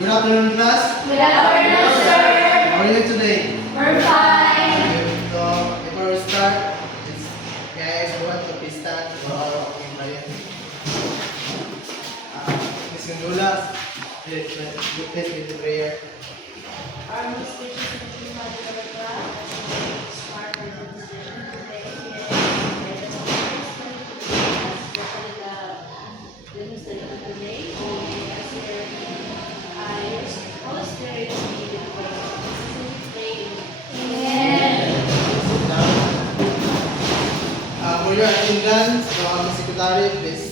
Good afternoon, class. Good afternoon, sir. How are you today? We're fine. So, before we start, guys, we want to please stand for our opening prayer. Ms. Gandula, please lead the prayer. Our most gracious and true Mother of God, smart for the decision today, the news that you today, answer eyes, Holy Spirit, be with us. Amen. For your attendance, Ms. Secretary, please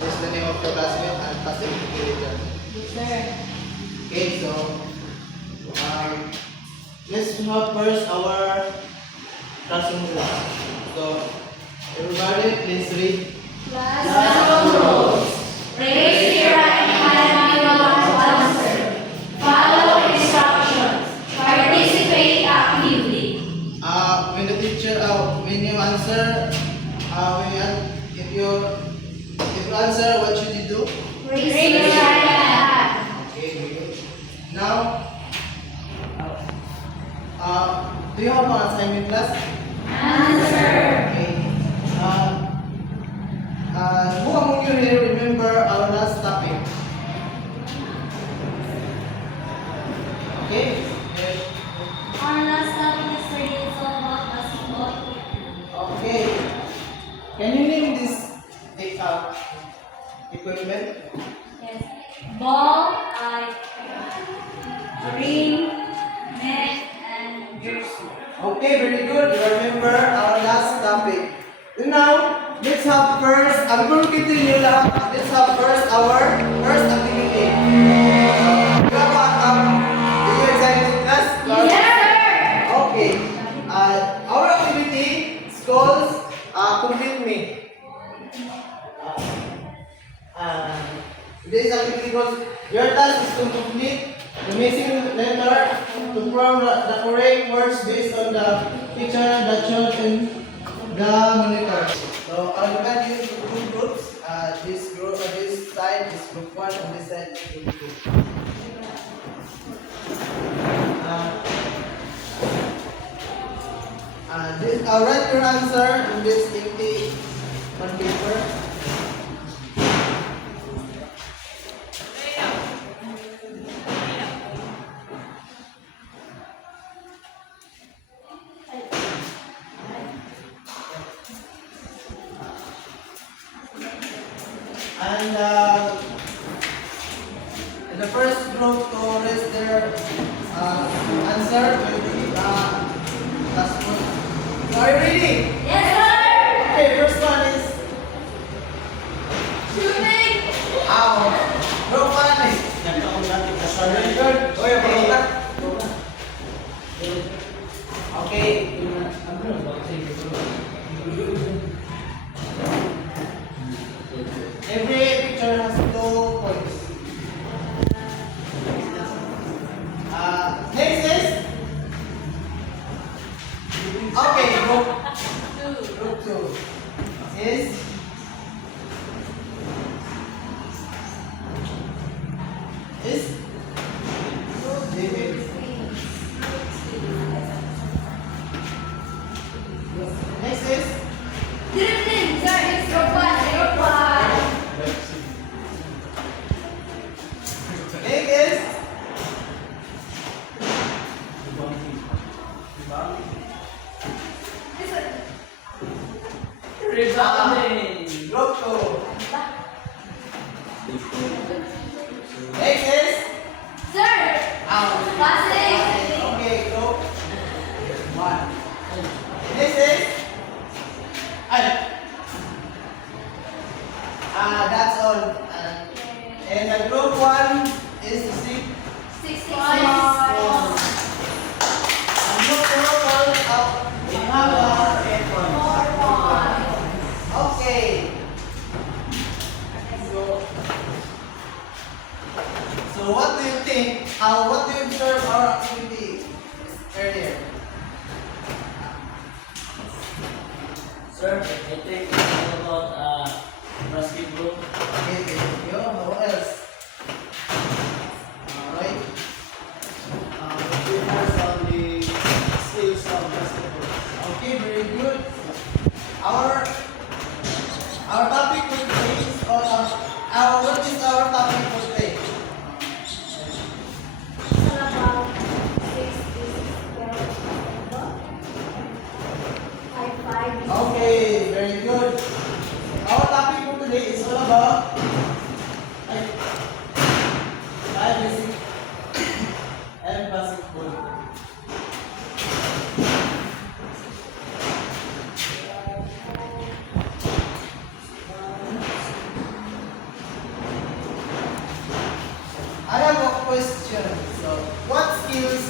the name of the classmate and pass it to the leader. Yes, sir. Okay, so let's have first our classroom rules. So, everybody, please read. Classroom rules. Raise your right hand when you want to answer. Follow instructions. Participate actively. When the teacher, when you answer, if you answer, what should you do? Raise your right hand. Okay, good. Now, do you have an assignment class? Answer. Okay. Who among you here remember our last topic? Okay. Our last topic is studying all about basketball. Okay. Can you name this equipment? Yes. Ball, ring, net, and jersey. Okay, very good. You remember our last topic. And now, let's have first, before we continue, let's have first our first activity. Are you excited, class? Yes, sir. Okay. Our activity is called Complete Me. This activity goes, your task is to complete the missing letter to form the correct words based on the picture that shown in the monitor. So I'll divide you into two groups. This side is group 1 and this side is group 2. I'll write your answer in this empty one paper. And the first group to raise their answer will be last one. So are you ready? Yes, sir. Okay, first one is Shooting. group 1 is very good. Okay. Every picture has 2 points. Next is group 2 is David. Next is Drifting, sir. It's group 1. Group 1. next is group 2. Next is Sir. Passing. okay, group 1. This is that's all. And the group 1 is the 6 group points. 2 we have our 8 4 points. Okay. So what do you think? What do you observe our activity earlier? Sir, I think it's all about basketball. Okay, thank you. What else? Alright. question. So, what skills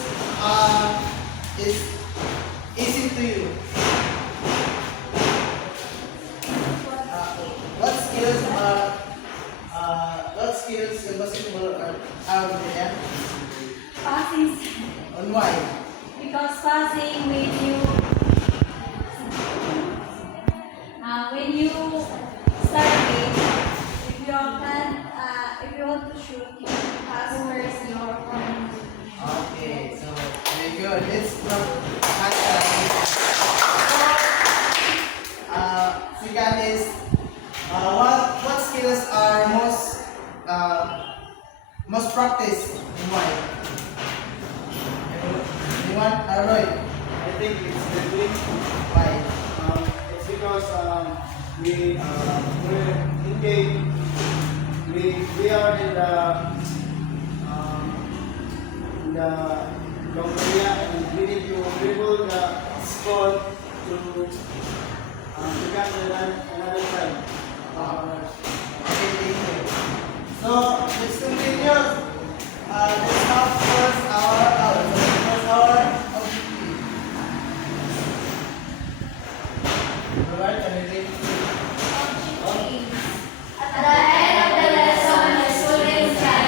is easy to you? What skills in basketball are there? Passing. On why? Because passing when you start a game, if you want to shoot, you pass first your opponent. Okay, so very good. It's from my second is what skills are most practiced and why? Anyone? Roy, I think it's dribbling. why? It's because we're in game. We are in the long area and we need to dribble the spot to become another side. Okay, thank you. So let's continue. Let's have first hour of Alright, can you read? At the end of the lesson, the students can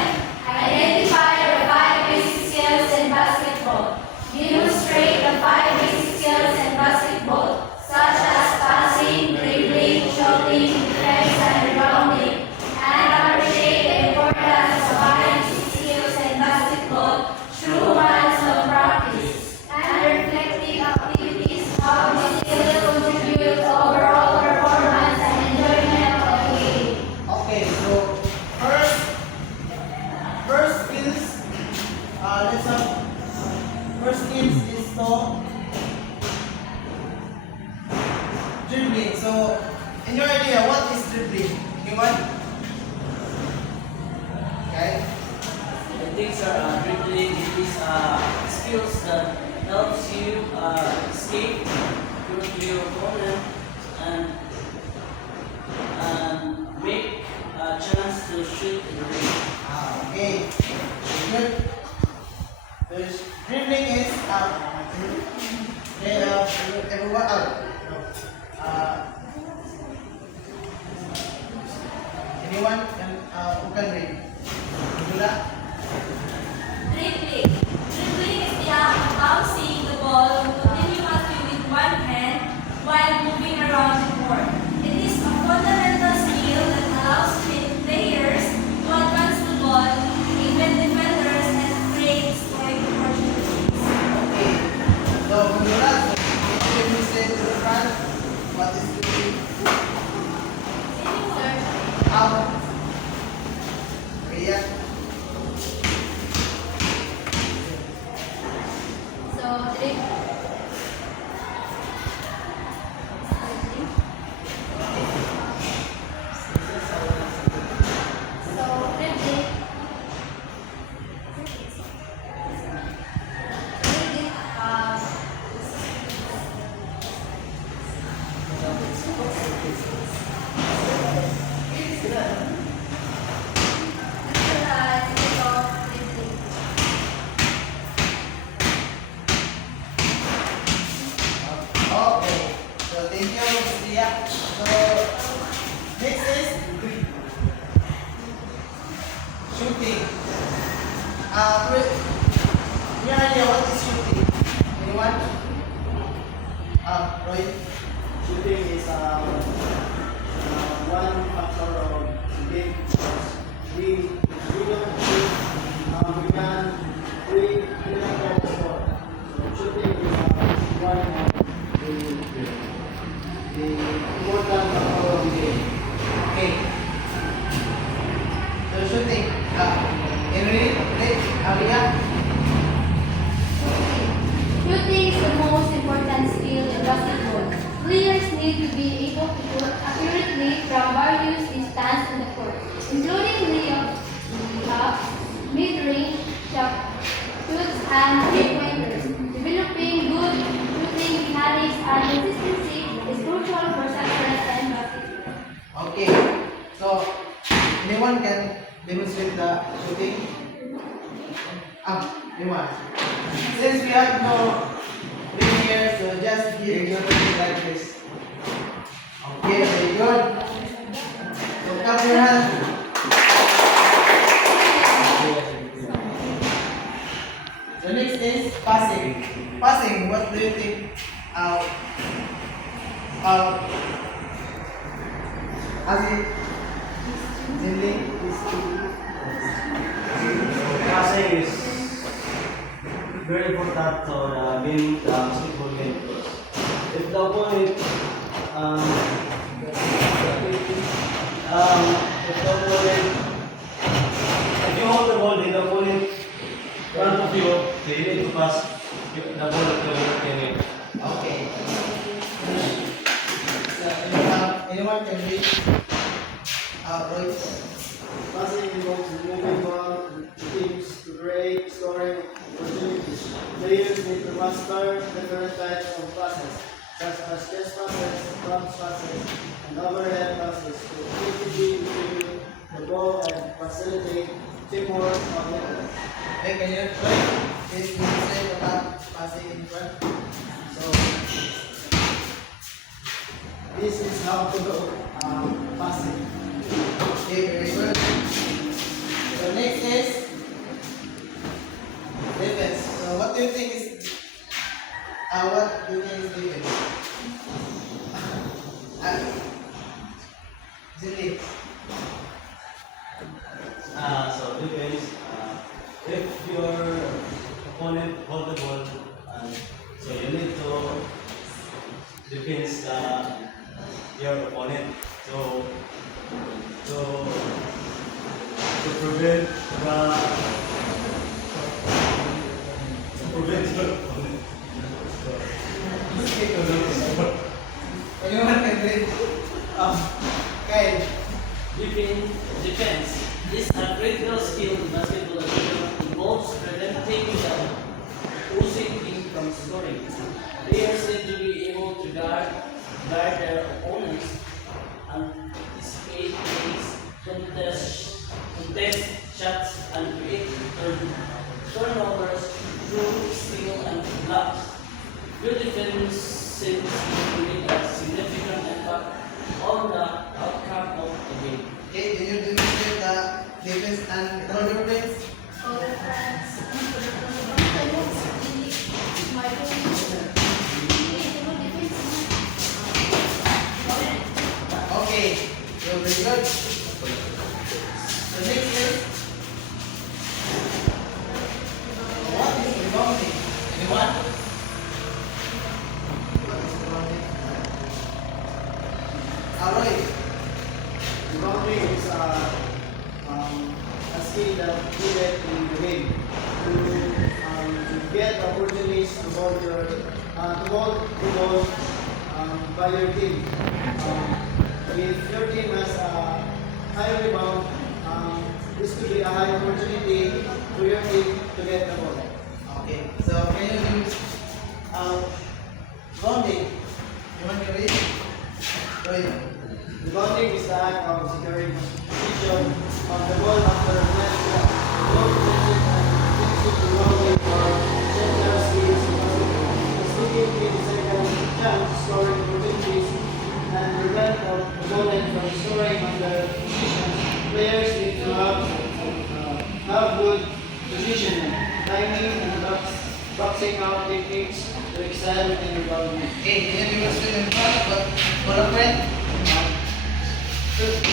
identify the 5 basic skills in basketball, demonstrate the 5 basic skills in basketball, such as passing, dribbling, shooting, defense, and rebounding, and appreciate the importance of 5 basic skills in basketball through hands-on practice and reflective activities. How these skills contribute to overall performance and enjoyment of the game. Okay, so first skills, let's have first skills is to dribbling. So, in your idea, what is dribbling? Anyone? Okay. The things are dribbling. It is skills that helps you escape to your opponent and make a chance to shoot in the ring. Okay. Good. So, dribbling is everyone out. Anyone who can read? Dula? Dribbling. Dribbling is the act of bouncing the ball continuously with one hand while moving around the court. It is a fundamental skill that allows players to advance the ball, evade defenders, and create scoring opportunities. Okay. So, Dula, can you say to the front what is dribbling? Out. Okay, yeah. So, dribbling. Okay. So thank you, Ms. Lia. So next is shooting. Your idea what is shooting? Anyone? Roy. Shooting is one factor of the game because we don't shoot, we cannot get the score. So shooting is one of the important factor of the game. Okay. So shooting. Can you read? Alia? Shooting is the most important skill in basketball. Players need to be able to shoot accurately from various distances on the court, including layups, mid-range shoots, and three-pointers. Developing good shooting mechanics and consistency is crucial for success in basketball. Okay. So anyone can demonstrate the shooting? You want. Since we have no ring here, so just give your ring like this. Okay, very good. So clap your hand. So next is passing. Passing, what do you think? As it Passing is very important for winning the basketball game because if the opponent if you hold the ball, then the opponent in front of you, they need to pass the ball to the win. Okay. So, anyone can read Royce? Passing involves moving ball to teams to create scoring opportunities. Players need to master different types of passes, such as chest passes, bounce passes, and overhead passes to effectively distribute the ball and facilitate teamwork on the court. Hey, can you try? Is you say about passing in front? So, This is how to do passing. okay, very good. So next is defense. So what do you think is defense? Zili. So defense, if your opponent hold the ball, so you need to defend your opponent. To prevent your opponent. Anyone can read? Kyle. Defense is a critical skill in basketball that involves preventing the opposing team from scoring. Players need to be able to guard their opponents, anticipate plays, contest shots, and create turnovers through steal and blocks. Good defense seems to make a significant impact on the outcome of the game. Okay, can you demonstrate the defense and counter plays? Okay, so very good. The next is what is rebounding? Anyone? What is rebounding? Alright. Rebounding is a skill that needed in the game to get opportunities to hold the ball by your team. If your team has a high rebound, this could be a high opportunity for your team to get the ball. Okay, so can you do rounding? You want to read? Right. Rebounding is the act of securing position of the ball after a match drop. Ball possession and defensive rebounding for central skills in basketball. The skill gives second chance scoring opportunities and prevent the opponent from scoring under position. Players need to have good positioning, timing, and boxing out techniques to excel in rebounding. Okay, can you demonstrate in front? But for a friend? Okay.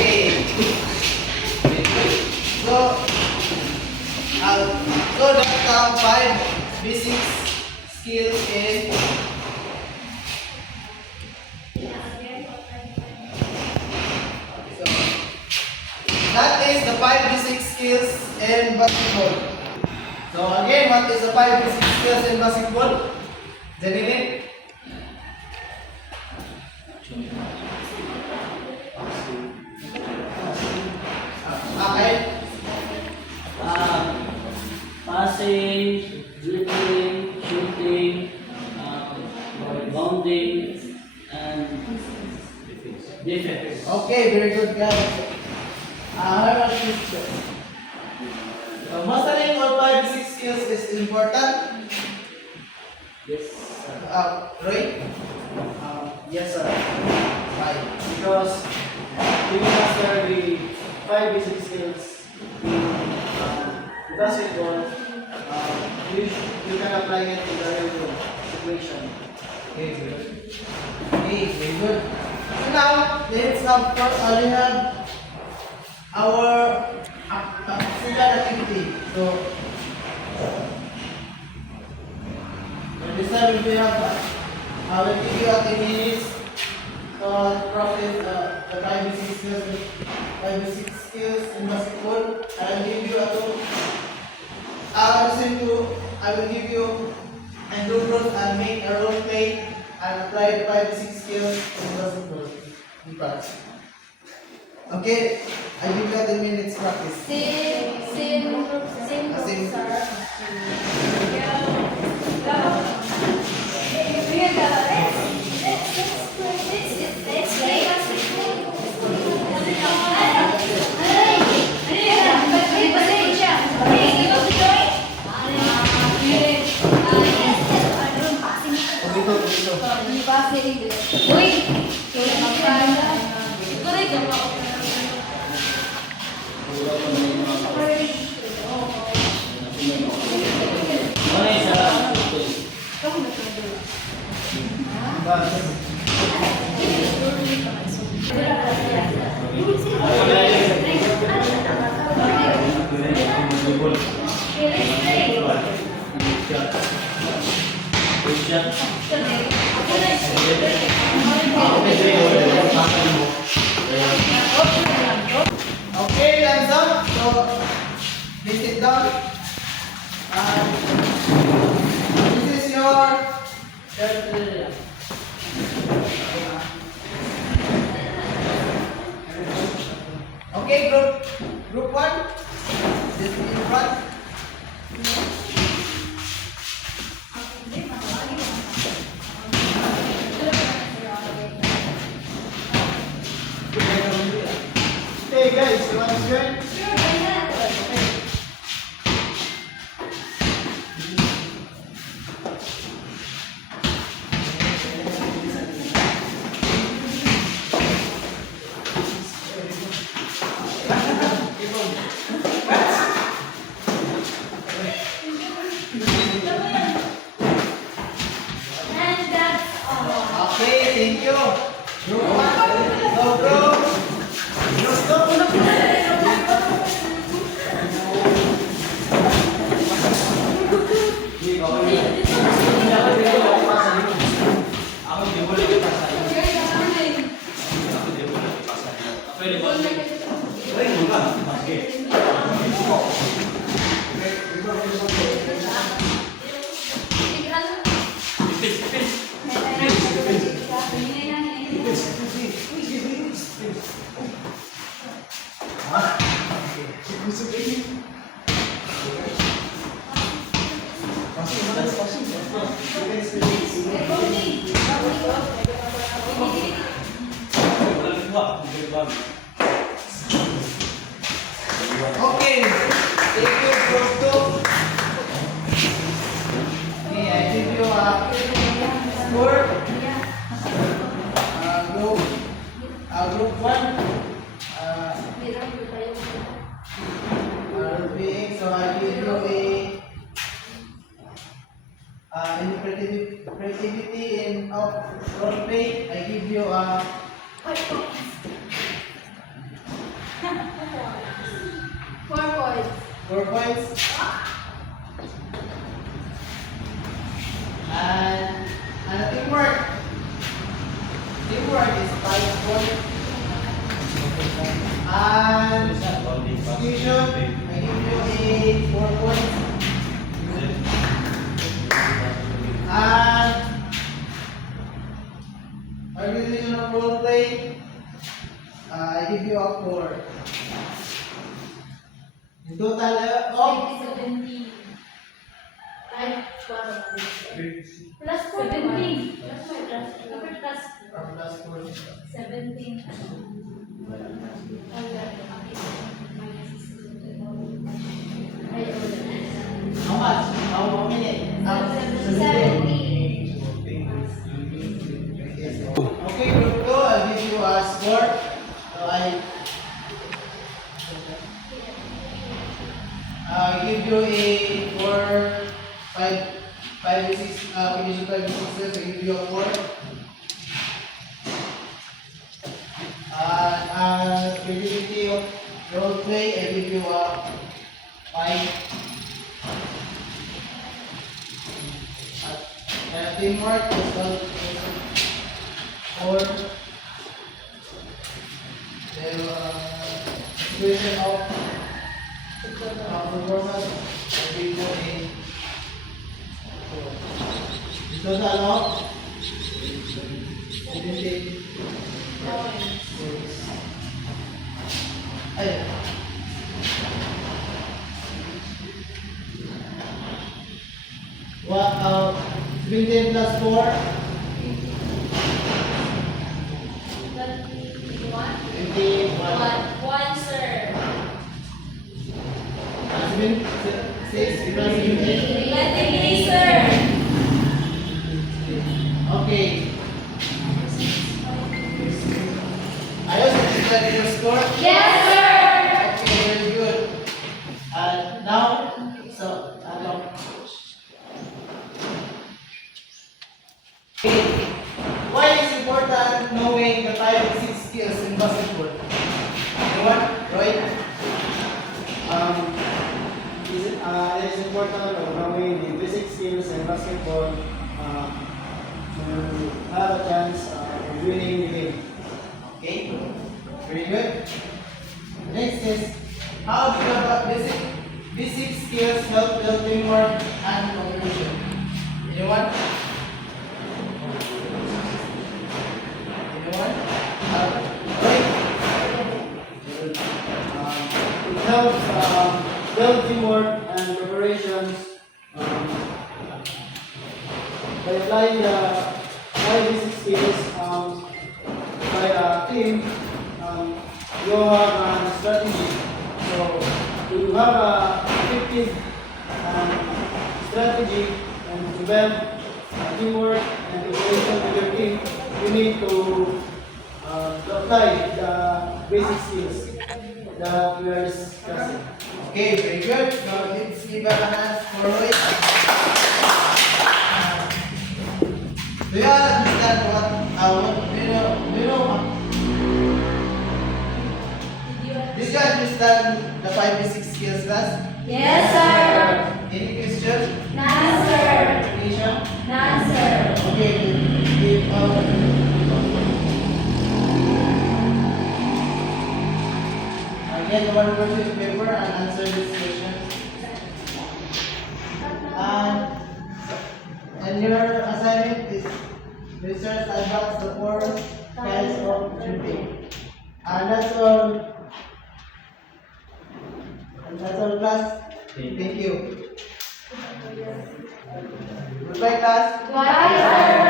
Okay. So that's the 5 basic skills in that is the 5 basic skills in basketball. So again, what is the 5 basic skills in basketball? Janine? Okay. Passing, dribbling, shooting, rebounding, and defense. Okay, very good guys. How about this? Mastering all 5 basic skills is important. Yes, sir. Roy? Yes, sir. Why? Because we master the 5 basic skills in basketball, you can apply it in the real world situation. Okay, good. Okay, very good. So now, let's we have our physical activity. So, this time we have, I will give you 10 minutes to practice the 5 basic skills, in basketball. I will give you I will give you a group and make a role play and apply the 5 basic skills in basketball. In practice. Okay, I give you 10 minutes practice. Same Same. sir. Let's play basketball. Ano yung sa Okay, hands up. So, please sit down. This is your okay, group 1. This is in front. Hey guys, you want to join? And that's all. Okay, thank you. Group 1. Go, group. pwede ba? Ipis, ipis. Okay, thank you, group 2. Okay, I give you a score. Group 1. Being, so I give you in creativity in role play. I give you a 4 points. 4 points. And teamwork. Teamwork is 5 points. And execution, I give you a 4 points. And organization of role play, I give you a 4. In total of 70. Plus 4. 17. Plus 4. Plus 4. plus 4. 17. give you a 4, 5, 6, condition 5, 6, I give you a 4. Creativity of role play, I give you a 5. Teamwork is called 4. Then situation of performance, I give you a 4. Ito sa ano? Ay. What? 17 plus 4? 21. 21. One, sir. 6 plus 17? 23, sir. Okay. Ayos, is that your score? Yes, sir. Okay, very good. Now, so, okay. Why is important knowing the 5 and 6 skills in basketball? Anyone? Roy? It is important of knowing the basic skills in basketball to have a chance of winning the game. Okay, very good. Next is, how do the basic skills help build teamwork and cooperation? Anyone? Anyone? Roy? It helps build teamwork and preparations by applying the 5 basic skills by a team. You have a strategy. So to have a effective strategy and to build teamwork and cooperation with your team, you need to apply the basic skills that we are discussing. Okay, very good. Now let's give a hand for Roy. Do you understand what do you know? Did you understand the 5 basic skills class? Yes, sir. Any question? None, sir. Nisha? None, sir. Okay, get one question paper and answer this question. And your assignment is research advance the 4 kinds of drinking. And that's all. And that's all, class. Thank you. Goodbye, class. Bye, sir.